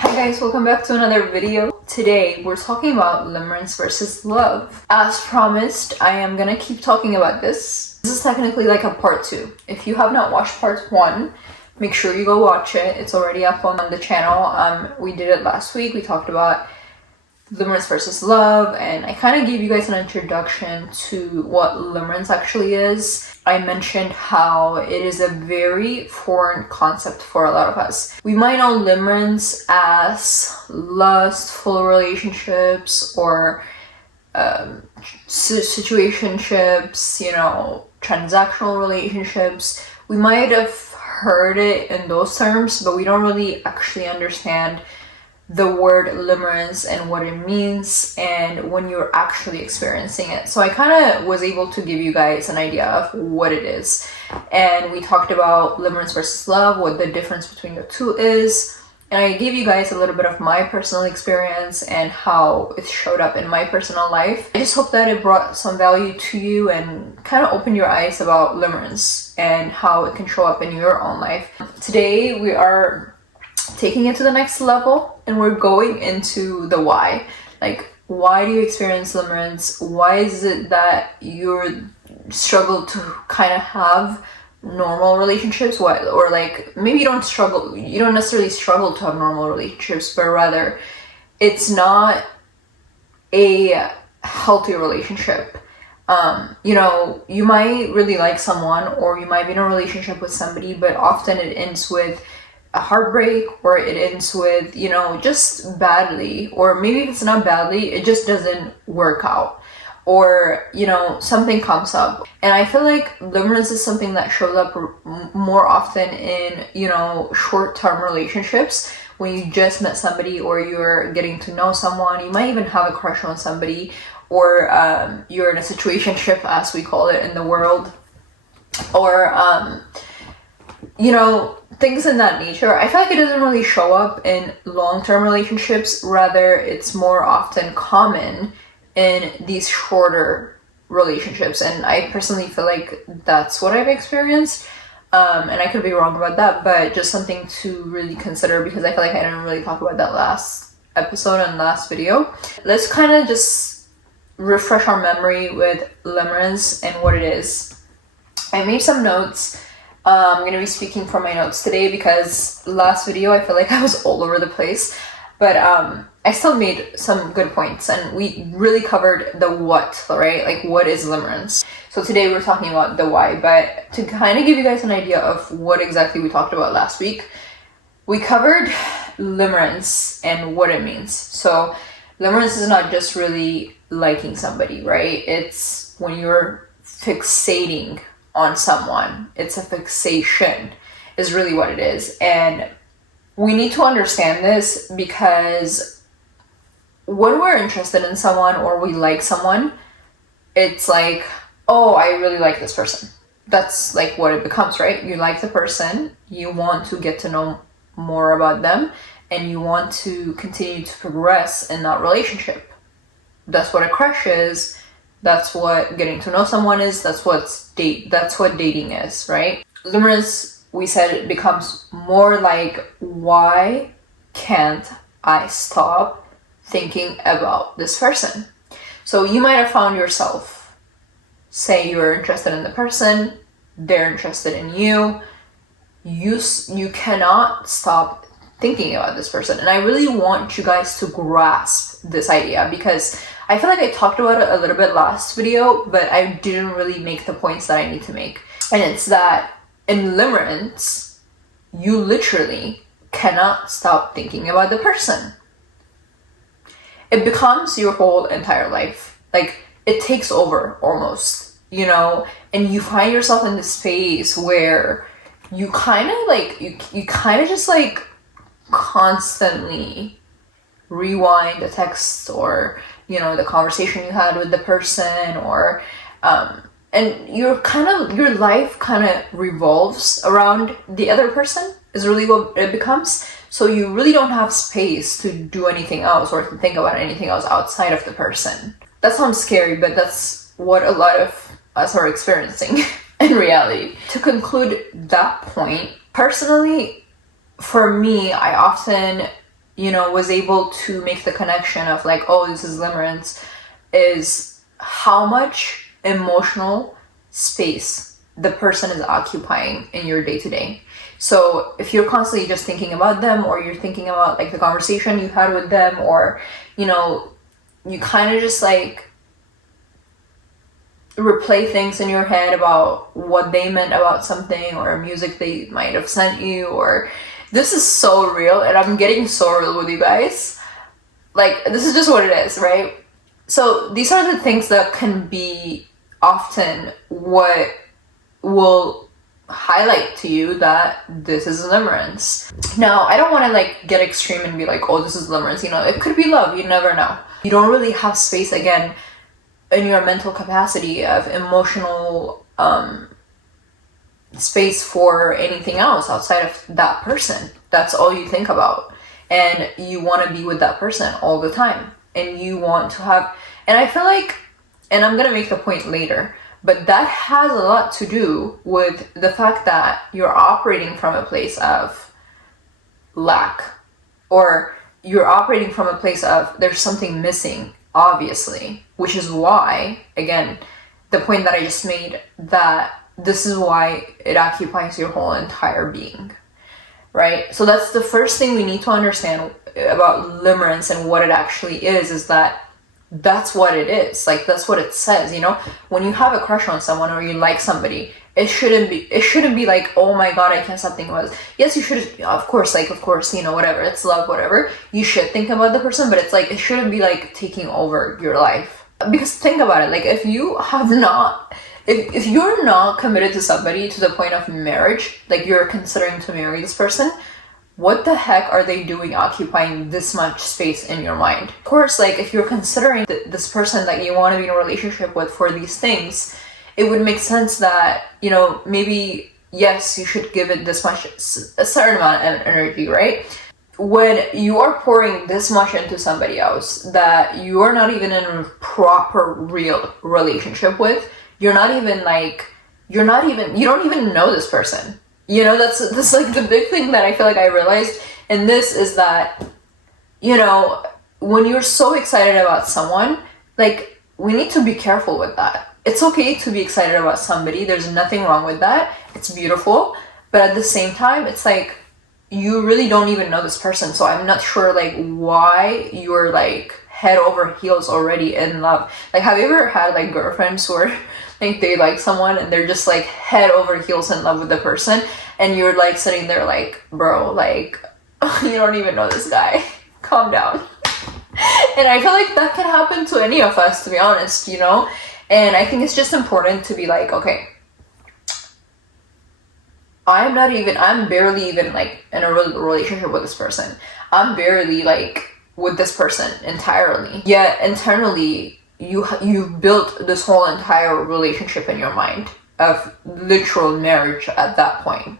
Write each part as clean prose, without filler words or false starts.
Hi guys, welcome back to another video. Today we're talking about limerence versus love. As promised, I am gonna keep talking about this. This is technically like a part 2. If you have not watched part 1, make sure you go watch it. It's already up on the channel. We did it last week. We talked about limerence versus love, and I kind of gave you guys an introduction to what limerence actually is. I mentioned how it is a very foreign concept for a lot of us. We might know limerence as lustful relationships or situationships, transactional relationships. We might have heard it in those terms, but we don't really actually understand the word limerence and what it means and when you're actually experiencing it. So I kind of was able to give you guys an idea of what it is. And we talked about limerence versus love, what the difference between the two is. And I gave you guys a little bit of my personal experience and how it showed up in my personal life. I just hope that it brought some value to you and kind of opened your eyes about limerence and how it can show up in your own life. Today we are taking it to the next level and we're going into the why. Like, why do you experience limerence? Why is it that you struggle to kind of have normal relationships? What, or like maybe you don't necessarily struggle to have normal relationships, but rather it's not a healthy relationship. You might really like someone, or you might be in a relationship with somebody, but often it ends with a heartbreak, or it ends with, just badly, or maybe if it's not badly, it just doesn't work out, or, something comes up. And I feel like limerence is something that shows up more often in, short-term relationships. When you just met somebody, or you're getting to know someone, you might even have a crush on somebody, or you're in a situationship, as we call it in the world, or, things in that nature. I feel like it doesn't really show up in long-term relationships. Rather, it's more often common in these shorter relationships. And I personally feel like that's what I've experienced. And I could be wrong about that, but just something to really consider, because I feel like I didn't really talk about that last episode and last video. Let's kind of just refresh our memory with limerence and what it is. I made some notes. I'm going to be speaking from my notes today because last video I feel like I was all over the place, but I still made some good points, and we really covered the what, right? Like, what is limerence? So today we're talking about the why, but to kind of give you guys an idea of what exactly we talked about last week, we covered limerence and what it means. So limerence is not just really liking somebody, right? It's when you're fixating on someone. It's a fixation is really what it is. And we need to understand this, because when we're interested in someone or we like someone, it's like, oh, I really like this person. That's like what it becomes, right? You like the person, you want to get to know more about them, and you want to continue to progress in that relationship. That's what a crush is. That's what getting to know someone is. That's what dating is, right? Limerence, we said, it becomes more like, why can't I stop thinking about this person? So you might have found yourself, say you're interested in the person, they're interested in you. You cannot stop thinking about this person. And I really want you guys to grasp this idea, because I feel like I talked about it a little bit last video, but I didn't really make the points that I need to make. And it's that in limerence, you literally cannot stop thinking about the person. It becomes your whole entire life. Like, it takes over almost, and you find yourself in this space where you kind of just like constantly rewind the text, or the conversation you had with the person, or and your life kind of revolves around the other person is really what it becomes. So you really don't have space to do anything else or to think about anything else outside of the person. That sounds scary, but that's what a lot of us are experiencing in reality. To conclude that point, personally, for me, I often, was able to make the connection of like, oh, this is limerence, is how much emotional space the person is occupying in your day-to-day. So if you're constantly just thinking about them, or you're thinking about like the conversation you had with them, or you kind of just like replay things in your head about what they meant about something, or music they might have sent you, or this is so real, and I'm getting so real with you guys. Like, this is just what it is, right? So these are the things that can be often what will highlight to you that this is limerence. Now, I don't want to like get extreme and be like, oh, this is limerence. It could be love. You never know. You don't really have space, again, in your mental capacity of emotional space for anything else outside of that person. That's all you think about. And you want to be with that person all the time. And you want to have, and I feel like, and I'm going to make the point later, but that has a lot to do with the fact that you're operating from a place of lack, or you're operating from a place of there's something missing, obviously, which is why, again, the point that I just made, that this is why it occupies your whole entire being, right? So that's the first thing we need to understand about limerence and what it actually is that that's what it is. Like, that's what it says. When you have a crush on someone or you like somebody, it shouldn't be like, oh my god, I can't stop thinking about this. Yes, you should, of course, whatever, it's love, whatever, you should think about the person, but it's like, it shouldn't be like taking over your life. Because think about it, like, if you're not committed to somebody to the point of marriage, like you're considering to marry this person, what the heck are they doing occupying this much space in your mind? Of course, like, if you're considering this person that you want to be in a relationship with for these things, it would make sense that, maybe, yes, you should give it this much, a certain amount of energy, right? When you are pouring this much into somebody else that you are not even in a proper, real relationship with, you don't even know this person. That's like the big thing that I feel like I realized in this is that, when you're so excited about someone, like, we need to be careful with that. It's okay to be excited about somebody. There's nothing wrong with that. It's beautiful. But at the same time, it's like, you really don't even know this person. So I'm not sure, like, why you're like head over heels already in love. Like, have you ever had like girlfriends where like they like someone and they're just like head over heels in love with the person, and you're like sitting there like, bro, like, you don't even know this guy. Calm down. And I feel like that can happen to any of us, to be honest, And I think it's just important to be like, okay, I'm barely even like in a relationship with this person. I'm barely like with this person entirely. Yet internally, you've built this whole entire relationship in your mind of literal marriage at that point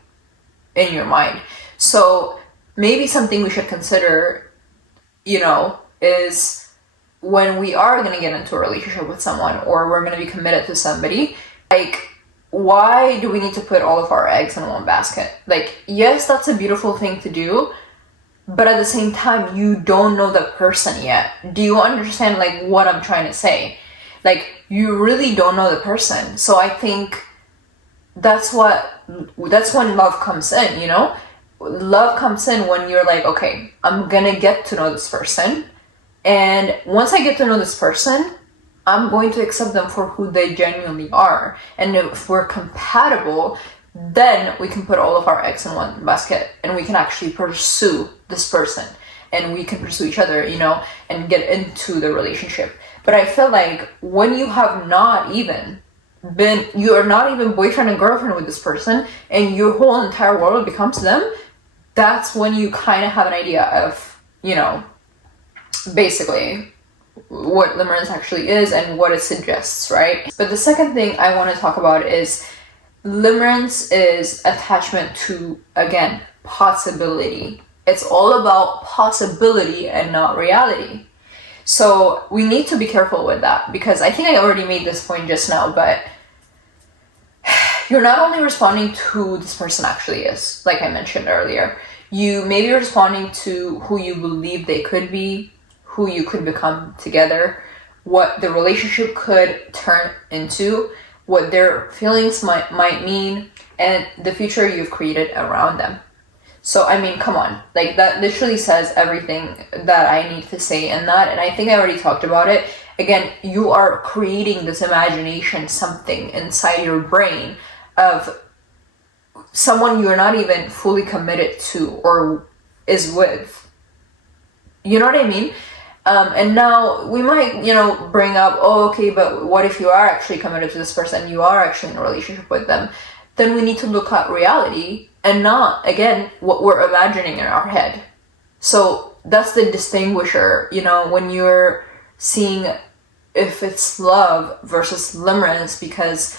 in your mind. So maybe something we should consider, is when we are going to get into a relationship with someone, or we're going to be committed to somebody, like, why do we need to put all of our eggs in one basket? Like, yes, that's a beautiful thing to do, but at the same time, you don't know the person yet. Do you understand, like, what I'm trying to say? Like, you really don't know the person. So I think that's when love comes in, Love comes in when you're like, okay, I'm gonna get to know this person. And once I get to know this person, I'm going to accept them for who they genuinely are. And if we're compatible, then we can put all of our eggs in one basket and we can actually pursue this person, and we can pursue each other, and get into the relationship. But I feel like when you have you are not even boyfriend and girlfriend with this person, and your whole entire world becomes them, that's when you kind of have an idea of, basically what limerence actually is and what it suggests, right? But the second thing I want to talk about is limerence is attachment to, again, possibility. It's all about possibility and not reality. So we need to be careful with that, because I think I already made this point just now, but you're not only responding to who this person actually is, like I mentioned earlier, You may be responding to who you believe they could be, who you could become together, what the relationship could turn into, what their feelings might mean, and the future you've created around them. So, I mean, come on. Like, that literally says everything that I need to say in that, and I think I already talked about it. Again, you are creating this imagination, something inside your brain of someone you're not even fully committed to or is with. You know what I mean? And now we might, bring up, oh, okay, but what if you are actually committed to this person, you are actually in a relationship with them? Then we need to look at reality and not, again, what we're imagining in our head. So that's the distinguisher, when you're seeing if it's love versus limerence, because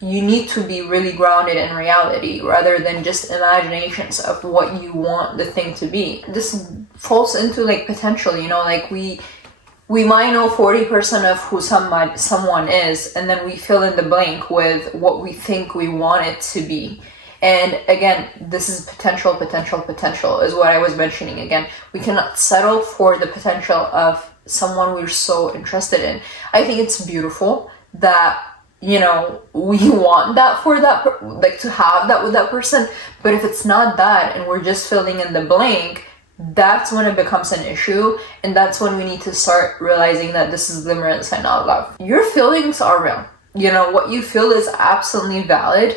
you need to be really grounded in reality rather than just imaginations of what you want the thing to be. This falls into like potential, like we might know 40% of who someone is, and then we fill in the blank with what we think we want it to be. And again, this is potential is what I was mentioning. Again, we cannot settle for the potential of someone we're so interested in. I think it's beautiful that we want that for that, like to have that with that person. But if it's not that and we're just filling in the blank, that's when it becomes an issue. And that's when we need to start realizing that this is limerence and not love. Your feelings are real. What you feel is absolutely valid.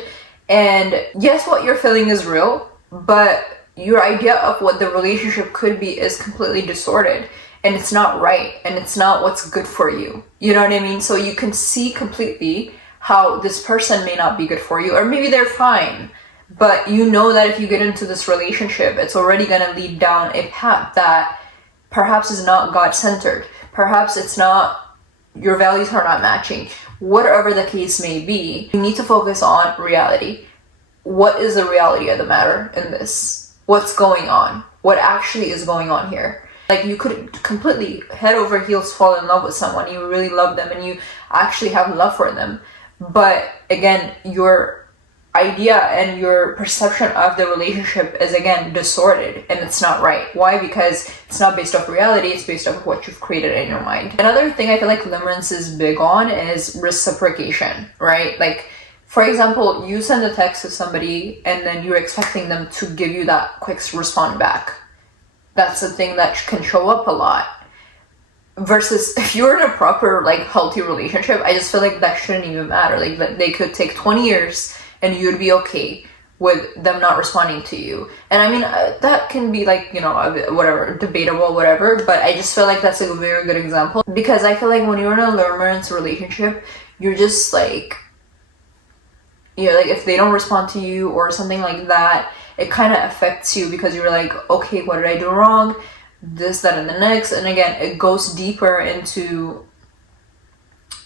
And yes, what you're feeling is real, but your idea of what the relationship could be is completely distorted. And it's not right, and it's not what's good for you. You know what I mean? So you can see completely how this person may not be good for you, or maybe they're fine, but you know that if you get into this relationship, it's already going to lead down a path that perhaps is not God-centered. Perhaps it's not, your values are not matching. Whatever the case may be, you need to focus on reality. What is the reality of the matter in this? What's going on? What actually is going on here? Like, you could completely head over heels fall in love with someone. You really love them and you actually have love for them. But again, your idea and your perception of the relationship is, again, distorted, and it's not right. Why? Because it's not based off reality, it's based off what you've created in your mind. Another thing I feel like limerence is big on is reciprocation, right? Like, for example, you send a text to somebody and then you're expecting them to give you that quick response back. That's a thing that can show up a lot. Versus if you're in a proper, like, healthy relationship, I just feel like that shouldn't even matter. Like, they could take 20 years and you'd be okay with them not responding to you. And I mean, that can be like, whatever, debatable, whatever, but I just feel like that's a very good example. Because I feel like when you're in a limerence relationship, you're just like, like if they don't respond to you or something like that, it kind of affects you because you're like, okay, what did I do wrong? This, that, and the next. And again, it goes deeper into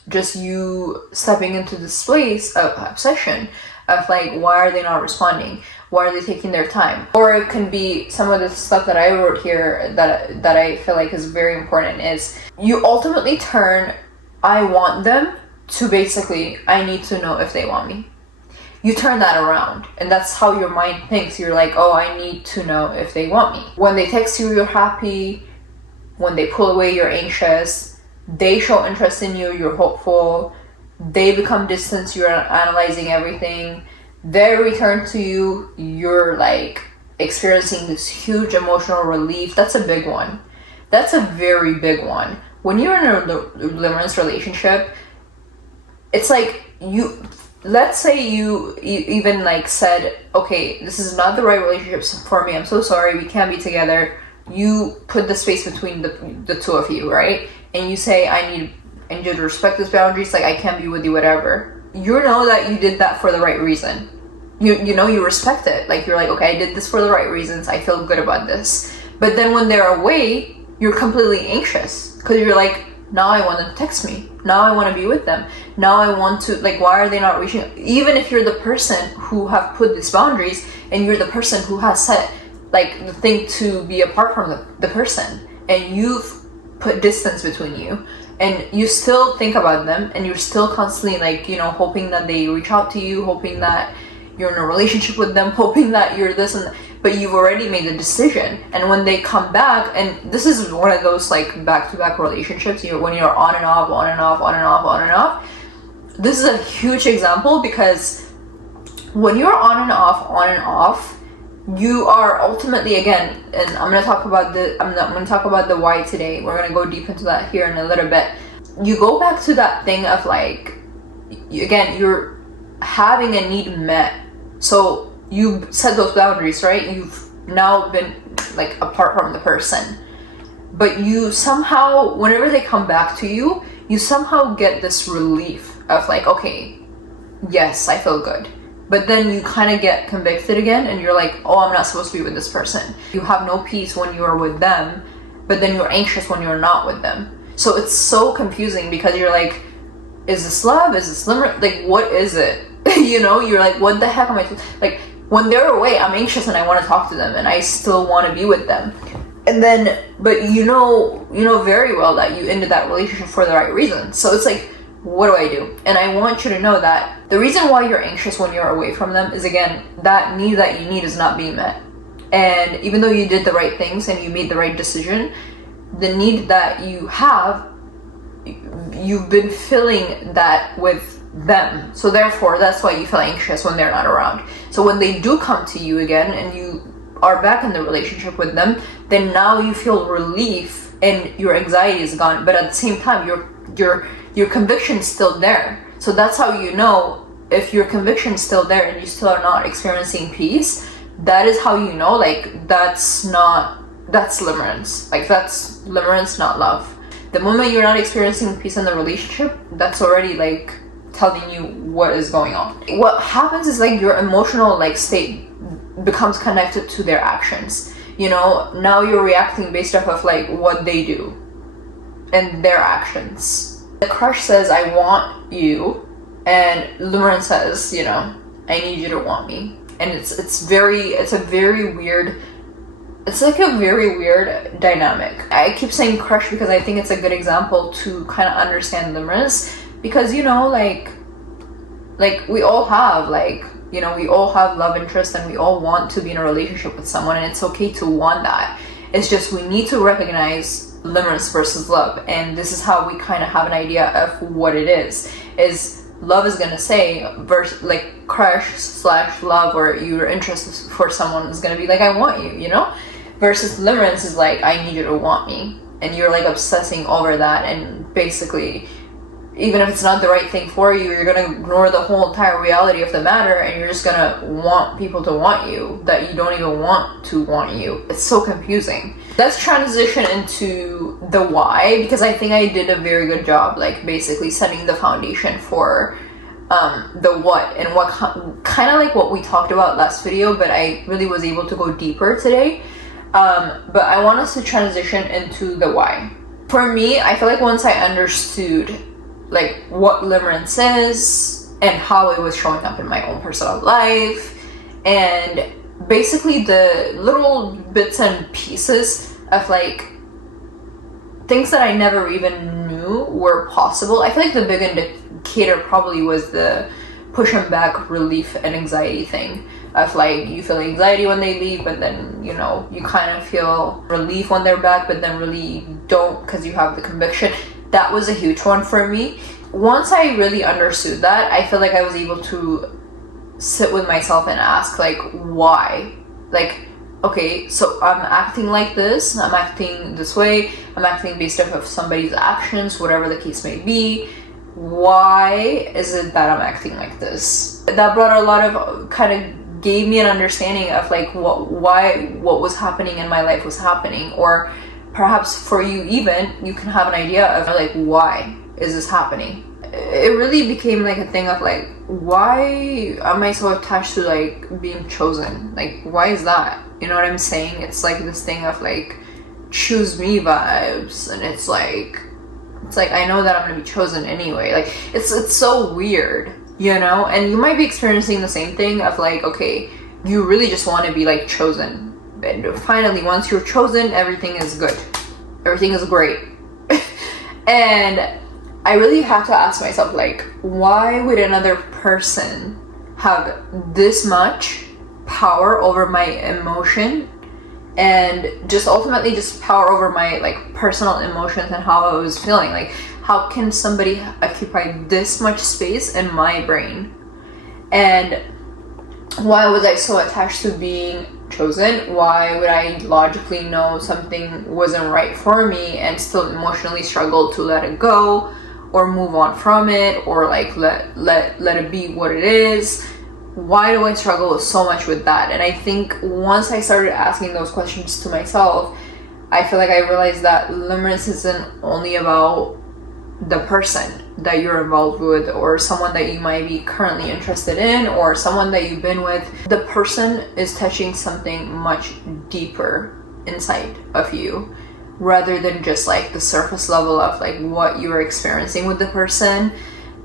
just you stepping into this place of obsession of like, why are they not responding? Why are they taking their time? Or it can be some of the stuff that I wrote here that I feel like is very important is you ultimately turn I want them to basically I need to know if they want me. You turn that around, and that's how your mind thinks. You're like, oh, I need to know if they want me. When they text you, you're happy. When they pull away, you're anxious. They show interest in you, you're hopeful. They become distant, you're analyzing everything. They return to you, you're like experiencing this huge emotional relief. That's a big one. That's a very big one. When you're in a limerence relationship, it's like let's say you even like said, okay, this is not the right relationship for me, I'm so sorry, we can't be together. You put the space between the two of you, right? And you say, I need you to respect these boundaries, like I can't be with you, whatever. You know that you did that for the right reason. You respect it. Like, you're like, okay, I did this for the right reasons, I feel good about this. But then when they're away, you're completely anxious because you're like, now I want them to text me. Now I want to be with them. Now I want to, like, why are they not reaching? Even if you're the person who have put these boundaries and you're the person who has set, like, the thing to be apart from the person, and you've put distance between you, and you still think about them, and you're still constantly, like, hoping that they reach out to you, hoping that you're in a relationship with them, hoping that you're this and that. but you've already made the decision. And when they come back, and this is one of those like back-to-back relationships, when you're on and off, on and off, on and off, on and off. This is a huge example, because when you're on and off, you are ultimately, again, and I'm going to talk about the why today. We're going to go deep into that here in a little bit. You go back to that thing of like, again, you're having a need met. So you set those boundaries, right? You've now been like apart from the person, but you somehow, whenever they come back to you, you somehow get this relief of like, okay, yes, I feel good. But then you kind of get convicted again, and you're like, oh, I'm not supposed to be with this person. You have no peace when you are with them, but then you're anxious when you're not with them. So it's so confusing, because you're like, is this love? Is this limerence? Like, what is it? You know, you're like, what the heck am I, like, when they're away, I'm anxious and I want to talk to them, and I still want to be with them. And then, but you know very well that you ended that relationship for the right reason. So it's like, what do I do? And I want you to know that the reason why you're anxious when you're away from them is, again, that need that you need is not being met. And even though you did the right things and you made the right decision, the need that you have, you've been filling that with them. So therefore, that's why you feel anxious when they're not around. So when they do come to you again and you are back in the relationship with them, then now you feel relief and your anxiety is gone. But at the same time, your conviction is still there. So that's how you know if your conviction is still there and you still are not experiencing peace. That is how you know, like, that's limerence. Like, that's limerence, not love. The moment you're not experiencing peace in the relationship, that's already like telling you what is going on. What happens is like your emotional like state becomes connected to their actions. You know, now you're reacting based off of like what they do and their actions. The crush says, I want you, and Limerence says, you know, I need you to want me. And it's a very weird dynamic. I keep saying crush because I think it's a good example to kind of understand Limerence, because, you know, like we all have, like, you know, we all have love interest and we all want to be in a relationship with someone, and it's okay to want that. It's just we need to recognize limerence versus love, and this is how we kind of have an idea of what it is love is going to say, versus like crush / love, or your interest for someone is going to be like, I want you, you know, versus limerence is like, I need you to want me, and you're like obsessing over that, and basically, even if it's not the right thing for you, you're going to ignore the whole entire reality of the matter, and you're just going to want people to want you that you don't even want to want you. It's so confusing. Let's transition into the why, because I think I did a very good job, like basically setting the foundation for the what, and what kind of like what we talked about last video, but I really was able to go deeper today. But I want us to transition into the why. For me, I feel like once I understood like what limerence is and how it was showing up in my own personal life, and basically the little bits and pieces of like things that I never even knew were possible. I feel like the big indicator probably was the push and back relief and anxiety thing of like, you feel anxiety when they leave, but then, you know, you kind of feel relief when they're back, but then really don't, because you have the conviction. That was a huge one for me. Once I really understood that, I feel like I was able to sit with myself and ask, like, why? Like, okay, so I'm acting like this, I'm acting this way, I'm acting based off of somebody's actions, whatever the case may be. Why is it that I'm acting like this? That brought a lot of, kind of gave me an understanding of like what was happening in my life was happening, or perhaps for you even, you can have an idea of like, why is this happening? It really became like a thing of like, why am I so attached to like being chosen? Like, why is that? You know what I'm saying? It's like this thing of like choose me vibes, and it's like I know that I'm gonna be chosen anyway. Like it's so weird, you know? And you might be experiencing the same thing of like, okay, you really just want to be like chosen. And finally, once you're chosen, everything is good. Everything is great. And I really have to ask myself, like, why would another person have this much power over my emotion and just ultimately just power over my like personal emotions and how I was feeling. Like, how can somebody occupy this much space in my brain? And why was I so attached to being chosen? Why would I logically know something wasn't right for me and still emotionally struggle to let it go or move on from it, or like let it be what it is? Why do I struggle so much with that? And I think once I started asking those questions to myself, I feel like I realized that limerence isn't only about the person that you're involved with, or someone that you might be currently interested in, or someone that you've been with. The person is touching something much deeper inside of you, rather than just like the surface level of like what you're experiencing with the person.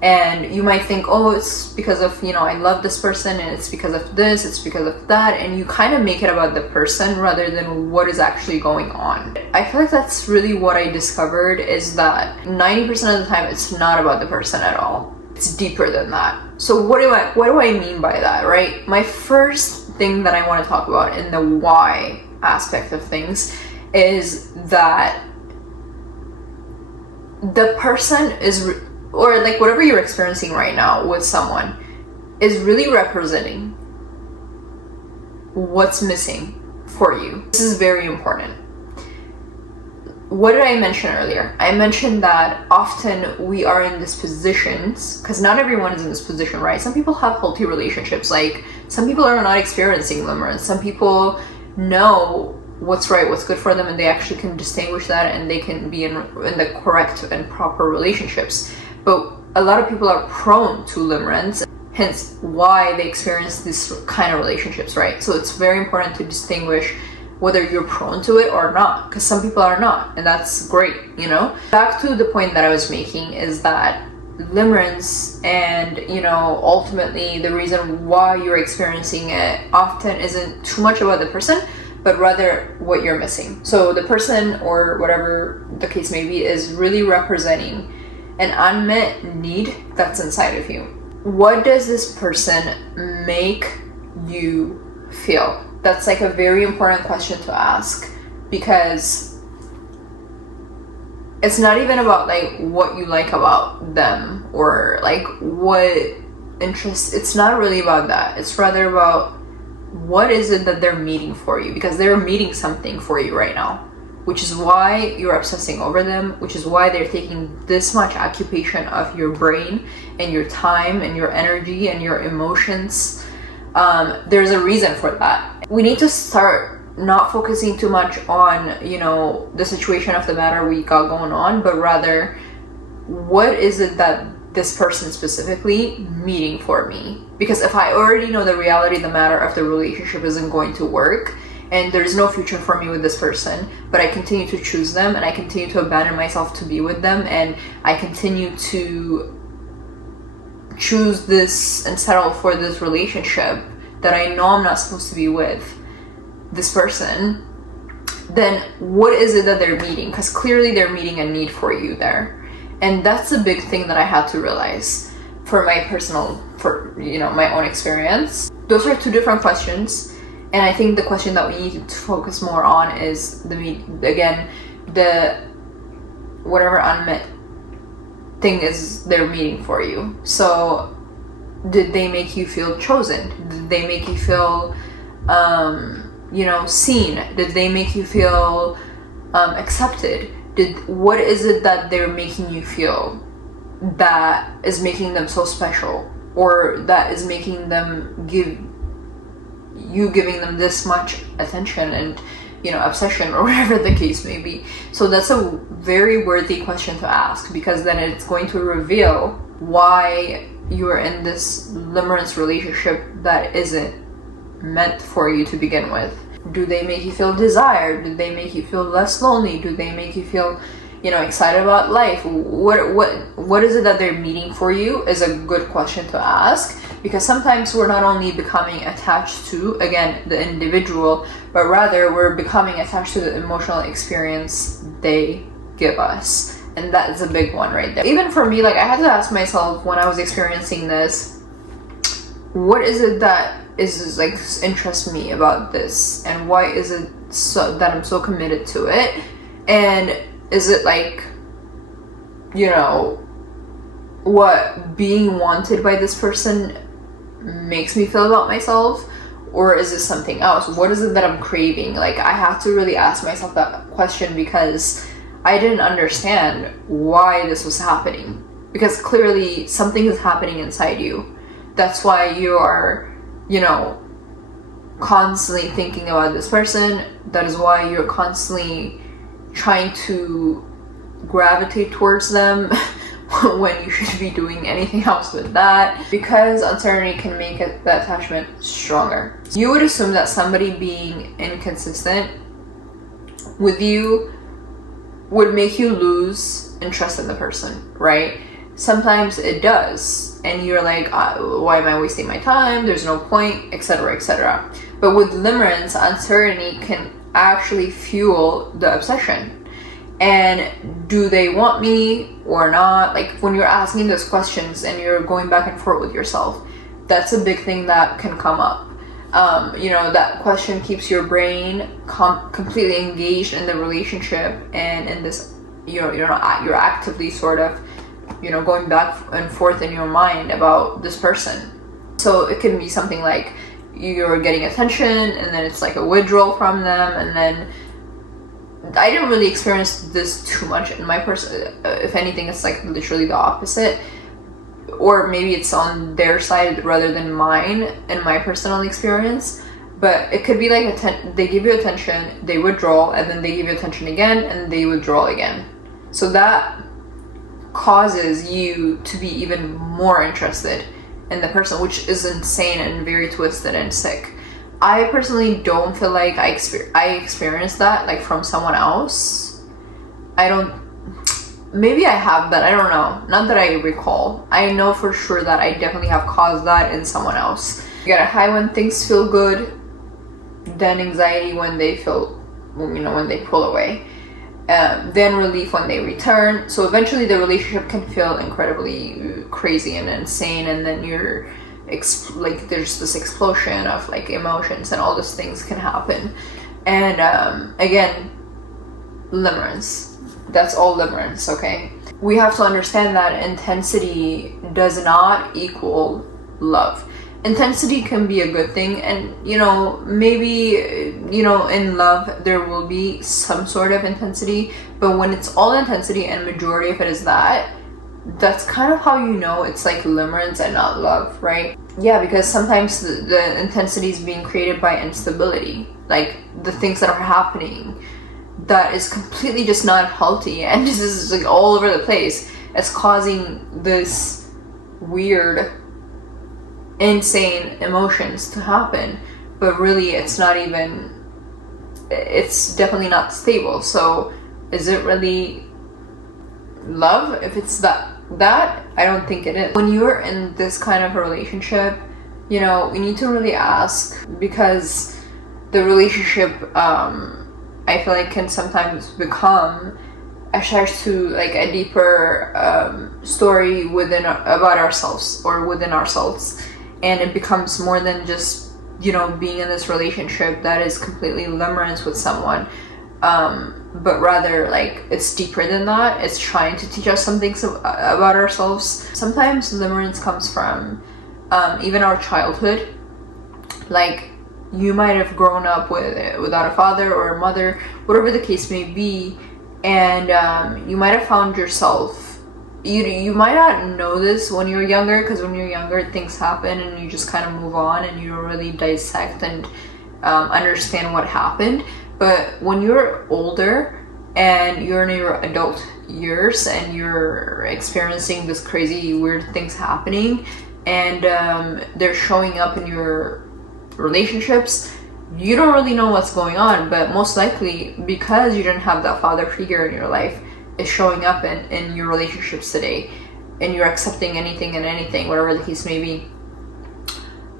And you might think, oh, it's because of, you know, I love this person and it's because of this, it's because of that, and you kind of make it about the person rather than what is actually going on. I feel like that's really what I discovered, is that 90% of the time it's not about the person at all. It's deeper than that. So what do I mean by that, right? My first thing that I want to talk about in the why aspect of things is that the person is or like whatever you're experiencing right now with someone is really representing what's missing for you. This is very important. What did I mention earlier? I mentioned that often we are in these positions, because not everyone is in this position, right? Some people have healthy relationships. Like, some people are not experiencing limerence. Some people know what's right, what's good for them, and they actually can distinguish that, and they can be in the correct and proper relationships. But a lot of people are prone to limerence, hence why they experience this kind of relationships, right? So it's very important to distinguish whether you're prone to it or not, because some people are not, and that's great, you know? Back to the point that I was making is that limerence and, you know, ultimately the reason why you're experiencing it often isn't too much about the person, but rather what you're missing. So the person, or whatever the case may be, is really representing an unmet need that's inside of you. What does this person make you feel? That's like a very important question to ask, because it's not even about like what you like about them or like what interests. It's not really about that. It's rather about what is it that they're meeting for you, because they're meeting something for you right now, which is why you're obsessing over them, which is why they're taking this much occupation of your brain and your time and your energy and your emotions. There's a reason for that. We need to start not focusing too much on, you know, the situation of the matter we got going on, but rather, what is it that this person specifically meeting for me? Because if I already know the reality of the matter of the relationship isn't going to work, and there's no future for me with this person, but I continue to choose them, and I continue to abandon myself to be with them, and I continue to choose this and settle for this relationship that I know I'm not supposed to be with this person, then what is it that they're meeting? Because clearly they're meeting a need for you there. And that's a big thing that I had to realize for my personal, for, you know, my own experience. Those are two different questions. And I think the question that we need to focus more on is the whatever unmet thing is they're meeting for you. So did they make you feel chosen? Did they make you feel, you know, seen? Did they make you feel accepted? What is it that they're making you feel that is making them so special, or that is making them giving them this much attention and, you know, obsession, or whatever the case may be? So that's a very worthy question to ask, because then it's going to reveal why you're in this limerence relationship that isn't meant for you to begin with. Do they make you feel desired? Do they make you feel less lonely? Do they make you feel, you know, excited about life? What is it that they're meeting for you is a good question to ask, because sometimes we're not only becoming attached to, again, the individual, but rather we're becoming attached to the emotional experience they give us. And that's a big one right there. Even for me, like, I had to ask myself when I was experiencing this, what is it that is like interests me about this, and why is it so that I'm so committed to it, and is it like, you know, what being wanted by this person makes me feel about myself, or is it something else? What is it that I'm craving? Like, I have to really ask myself that question, because I didn't understand why this was happening, because clearly something is happening inside you. That's why you are, you know, constantly thinking about this person. That is why you're constantly trying to gravitate towards them when you should be doing anything else with that, because uncertainty can make that attachment stronger. You would assume that somebody being inconsistent with you would make you lose interest in the person, right? Sometimes it does, and you're like, why am I wasting my time? There's no point, etc., etc. But with limerence, uncertainty can actually fuel the obsession. And do they want me or not? Like, when you're asking those questions and you're going back and forth with yourself, that's a big thing that can come up. You know, that question keeps your brain completely engaged in the relationship, and in this, you're actively sort of, you know, going back and forth in your mind about this person. So it can be something like you're getting attention, and then it's like a withdrawal from them, and then I didn't really experience this too much in my person. If anything, it's like literally the opposite, or maybe it's on their side rather than mine in my personal experience. But it could be like they give you attention, they withdraw, and then they give you attention again, and they withdraw again. So that causes you to be even more interested in the person, which is insane and very twisted and sick. I personally don't feel like I experienced that like from someone else. Maybe I have, but I don't know. Not that I recall. I know for sure that I definitely have caused that in someone else. You get a high when things feel good, then anxiety when they feel, you know, when they pull away. Then relief when they return. So eventually the relationship can feel incredibly crazy and insane, and then you're like, there's this explosion of like emotions, and all these things can happen. And again, limerence, that's all limerence. Okay, we have to understand that intensity does not equal love. Intensity can be a good thing, and you know, maybe, you know, in love there will be some sort of intensity, but when it's all intensity and majority of it is that's kind of how you know it's like limerence and not love, right? Yeah, because sometimes the intensity is being created by instability, like the things that are happening that is completely just not healthy, and this is like all over the place. It's causing this weird, insane emotions to happen, but really it's definitely not stable. So is it really love if it's that I don't think it is. When you're in this kind of a relationship, you know, we need to really ask, because the relationship I feel like can sometimes become attached to like a deeper story about ourselves, or within ourselves, and it becomes more than just, you know, being in this relationship that is completely limerence with someone, but rather like it's deeper than that. It's trying to teach us some things about ourselves. Sometimes limerence comes from even our childhood. Like, you might have grown up without a father or a mother, whatever the case may be, and you might have found yourself, you might not know this when you're younger, because when you're younger things happen and you just kind of move on and you don't really dissect and understand what happened. But when you're older and you're in your adult years and you're experiencing this crazy weird things happening, and they're showing up in your relationships, you don't really know what's going on, but most likely because you didn't have that father figure in your life, is showing up in your relationships today, and you're accepting anything and anything, whatever the case may be.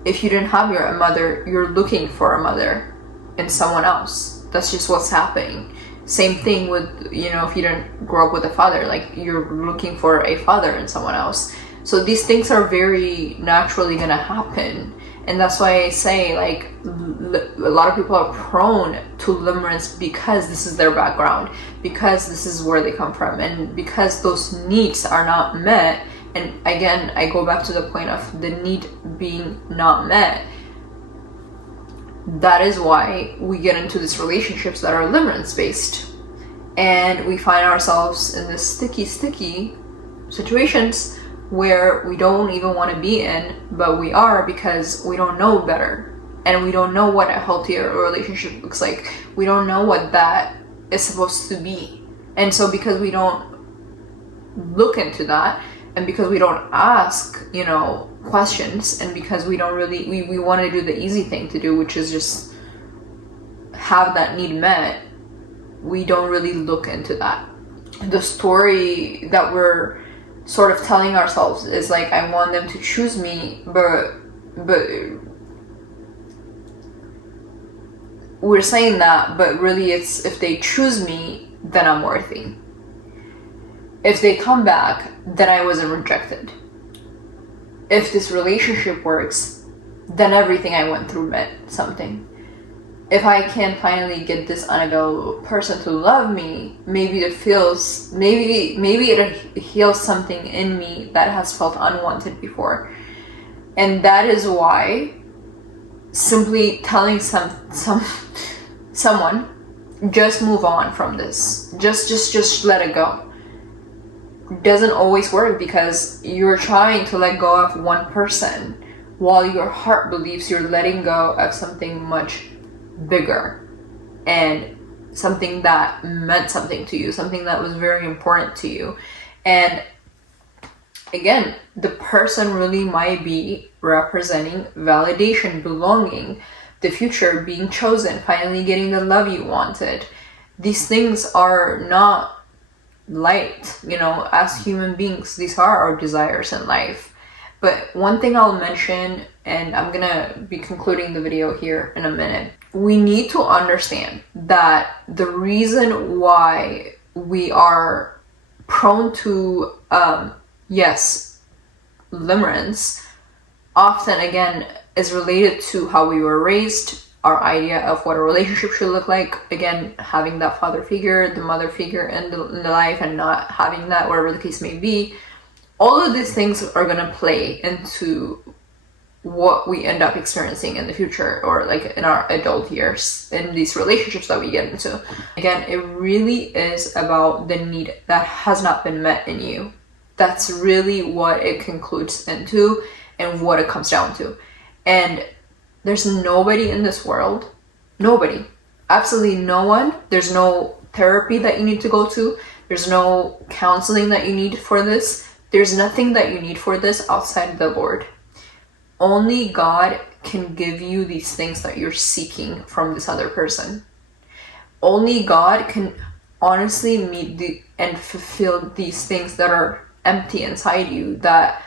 If you didn't have a mother, you're looking for a mother in someone else. That's just what's happening. Same thing with, you know, if you didn't grow up with a father, like you're looking for a father in someone else. So these things are very naturally gonna happen, And that's why I say, like, a lot of people are prone to limerence because this is their background, because this is where they come from, and because those needs are not met. And again, I go back to the point of the need being not met. That is why we get into these relationships that are limerence based. And we find ourselves in this sticky situations where we don't even want to be in, but we are, because we don't know better. And we don't know what a healthier relationship looks like. We don't know what that is supposed to be. And so because we don't look into that, and because we don't ask, questions, and because we don't really, we want to do the easy thing to do, which is just have that need met, we don't really look into that. The story that we're sort of telling ourselves is like, I want them to choose me, but we're saying that, but really it's, if they choose me, then I'm worthy. If they come back, then I wasn't rejected. If this relationship works, then everything I went through meant something. If I can finally get this unavailable person to love me, maybe it feels, maybe it heals something in me that has felt unwanted before. And that is why simply telling someone, just move on from this, just let it go, doesn't always work, because you're trying to let go of one person while your heart believes you're letting go of something much bigger, and something that meant something to you, something that was very important to you. And again, the person really might be representing validation, belonging, the future, being chosen, finally getting the love you wanted. These things are not light, as human beings. These are our desires in life. But one thing I'll mention, and I'm gonna be concluding the video here in a minute, we need to understand that the reason why we are prone to limerence often, again, is related to how we were raised, our idea of what a relationship should look like. Again, having that father figure, the mother figure in the life, and not having that, whatever the case may be. All of these things are going to play into what we end up experiencing in the future, or like in our adult years, in these relationships that we get into. Again, it really is about the need that has not been met in you. That's really what it concludes into and what it comes down to. And there's nobody in this world, nobody, absolutely no one. There's no therapy that you need to go to. There's no counseling that you need for this. There's nothing that you need for this outside the Lord. Only God can give you these things that you're seeking from this other person. Only God can honestly meet and fulfill these things that are empty inside you, that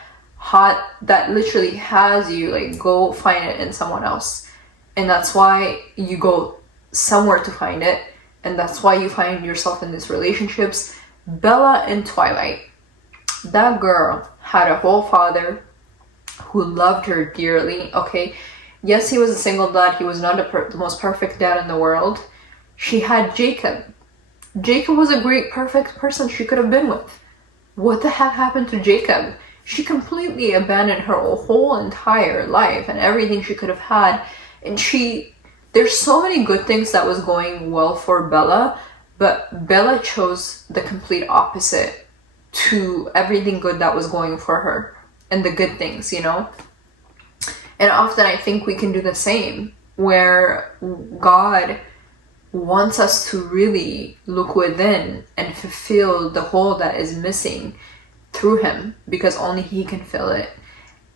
literally has you like, go find it in someone else. And that's why you go somewhere to find it, and that's why you find yourself in these relationships. Bella in Twilight, that girl had a whole father who loved her dearly. Okay, yes, he was a single dad. He was not the most perfect dad in the world. She had Jacob. Jacob was a great, perfect person she could have been with. What the heck happened to Jacob? She completely abandoned her whole entire life and everything she could have had. And there's so many good things that was going well for Bella, but Bella chose the complete opposite to everything good that was going for her and the good things, And often I think we can do the same, where God wants us to really look within and fulfill the hole that is missing through him, because only he can fill it.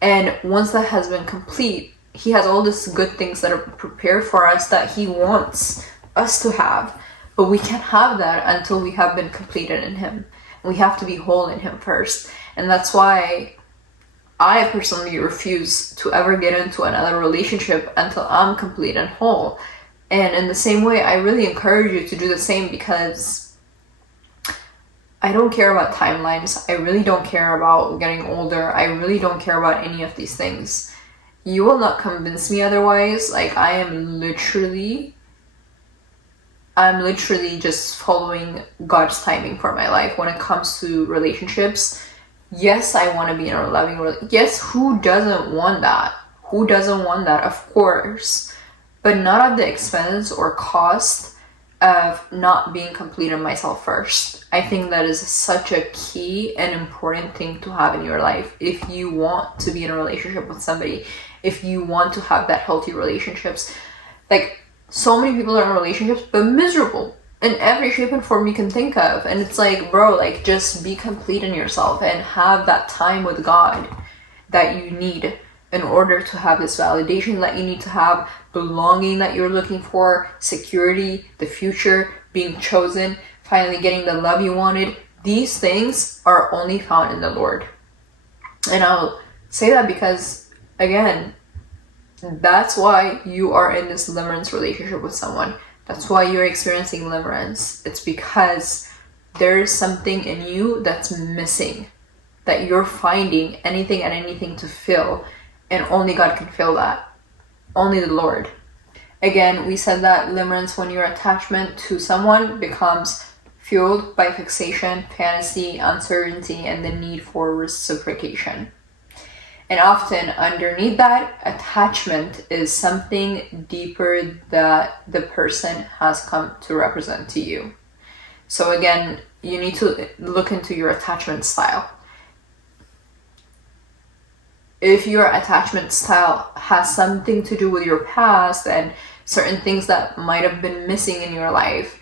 And once that has been complete, he has all these good things that are prepared for us that he wants us to have. But we can't have that until we have been completed in him. We have to be whole in him first. And that's why I personally refuse to ever get into another relationship until I'm complete and whole. And in the same way, I really encourage you to do the same, because I don't care about timelines. I really don't care about getting older. I really don't care about any of these things. you will not convince me otherwise. Like, I'm literally just following God's timing for my life when it comes to relationships. Yes, I want to be in a loving relationship. Yes, who doesn't want that? Who doesn't want that? Of course. But not at the expense or cost of not being complete in myself first. I think that is such a key and important thing to have in your life if you want to be in a relationship with somebody, if you want to have that healthy relationships. Like, so many people are in relationships but miserable in every shape and form you can think of, and it's like, bro, like, just be complete in yourself and have that time with God that you need in order to have this validation that you need to have, belonging that you're looking for, security, the future, being chosen, finally getting the love you wanted. These things are only found in the Lord. And I'll say that because, again, that's why you are in this limerence relationship with someone. That's why you're experiencing limerence. It's because there's something in you that's missing, that you're finding anything and anything to fill, and only God can fill that. Only the Lord. Again, we said that limerence, when your attachment to someone becomes fueled by fixation, fantasy, uncertainty, and the need for reciprocation. And often underneath that attachment is something deeper that the person has come to represent to you. So again, you need to look into your attachment style. If your attachment style has something to do with your past and certain things that might have been missing in your life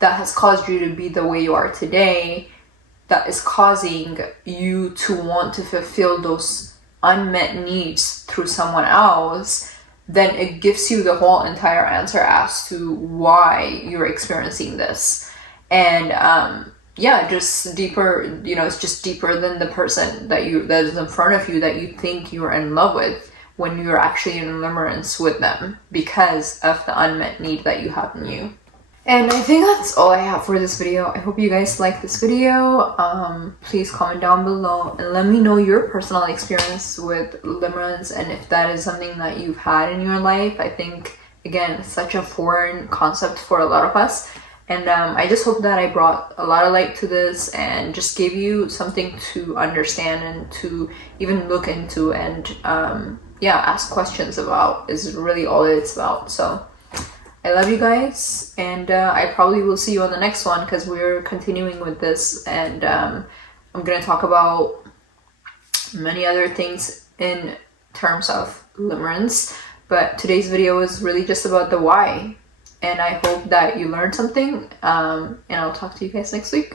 that has caused you to be the way you are today, that is causing you to want to fulfill those unmet needs through someone else, then it gives you the whole entire answer as to why you're experiencing this. And just deeper, it's just deeper than the person that is in front of you that you think you're in love with, when you're actually in limerence with them because of the unmet need that you have in you. And I think that's all I have for this video. I hope you guys like this video. Please comment down below and let me know your personal experience with limerence, and if that is something that you've had in your life. I think, again, it's such a foreign concept for a lot of us. And I just hope that I brought a lot of light to this and just gave you something to understand and to even look into and ask questions about, is really all it's about. So I love you guys, and I probably will see you on the next one because we're continuing with this, and I'm going to talk about many other things in terms of limerence, but today's video is really just about the why. And I hope that you learned something, and I'll talk to you guys next week.